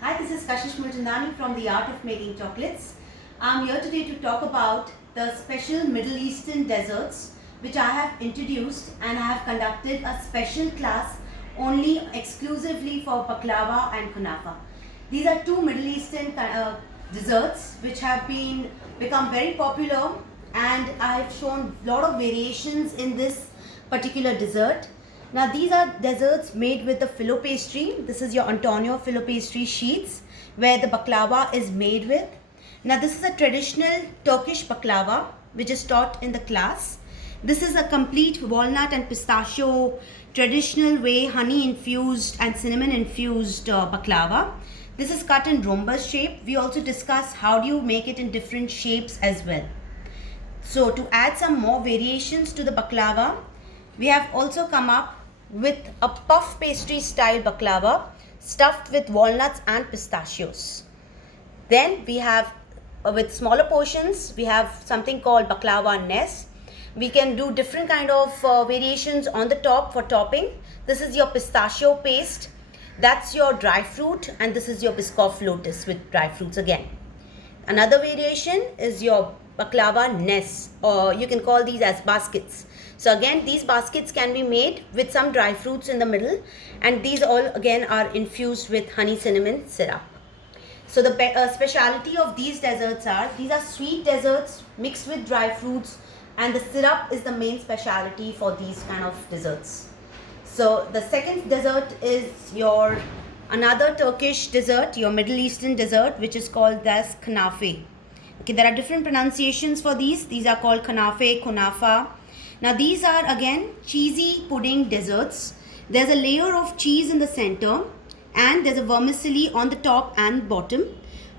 Hi, this is Kashish Mulchandani from The Art of Making Chocolates. I'm here today to talk about the special Middle Eastern desserts which I have introduced, and I have conducted a special class only exclusively for baklava and kunafa. These are two Middle Eastern desserts which have become very popular, and I have shown a lot of variations in this particular dessert. Now these are desserts made with the filo pastry. This is your Antonio filo pastry sheets where the baklava is made with. Now this is a traditional Turkish baklava which is taught in the class. This is a complete walnut and pistachio traditional way honey infused and cinnamon infused baklava. This is cut in rhombus shape. We also discuss how do you make it in different shapes as well. So to add some more variations to the baklava, we have also come up with a puff pastry style baklava stuffed with walnuts and pistachios. Then we have with smaller portions, we have something called baklava nes. We can do different kind of variations on the top for topping. This is your pistachio paste, that's your dry fruit, and this is your Biscoff lotus with dry fruits again. Another variation is your baklava nes, or you can call these as baskets. So again, these baskets can be made with some dry fruits in the middle, and these all again are infused with honey cinnamon syrup. So the speciality of these desserts are, these are sweet desserts mixed with dry fruits, and the syrup is the main speciality for these kind of desserts. So the second dessert is your another Turkish dessert, your Middle Eastern dessert, which is called as kanafe. Okay, there are different pronunciations for these. These are called kanafe, kunafa. Now these are again cheesy pudding desserts. There's a layer of cheese in the center, and there's a vermicelli on the top and bottom.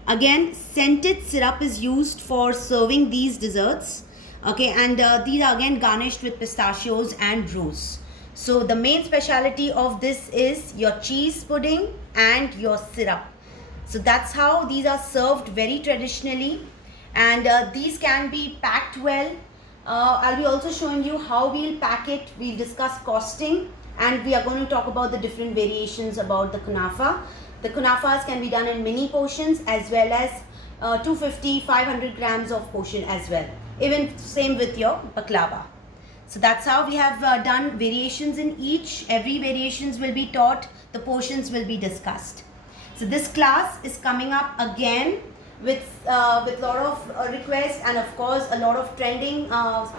Again, scented syrup is used for serving these desserts. Okay, and these are again garnished with pistachios and rose. So the main speciality of this is your cheese pudding and your syrup. So that's how these are served very traditionally, and these can be packed well. I'll be also showing you how we'll pack it. We'll discuss costing, and we are going to talk about the different variations about the kunafa. The kunafas can be done in mini portions as well as 250, 500 grams of portion as well. Even same with your baklava. So that's how we have done variations in each. Every variations will be taught, the portions will be discussed. So this class is coming up again with lot of requests, and of course a lot of trending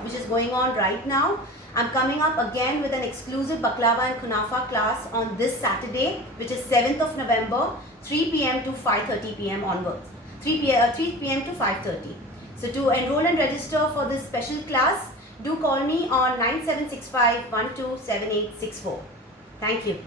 which is going on right now. I'm coming up again with an exclusive baklava and kunafa class on this Saturday, which is 7th of November, 3 p.m. to 5:30 p.m. onwards. 3 p.m. to 5:30. So to enroll and register for this special class, do call me on 9765 127864. Thank you.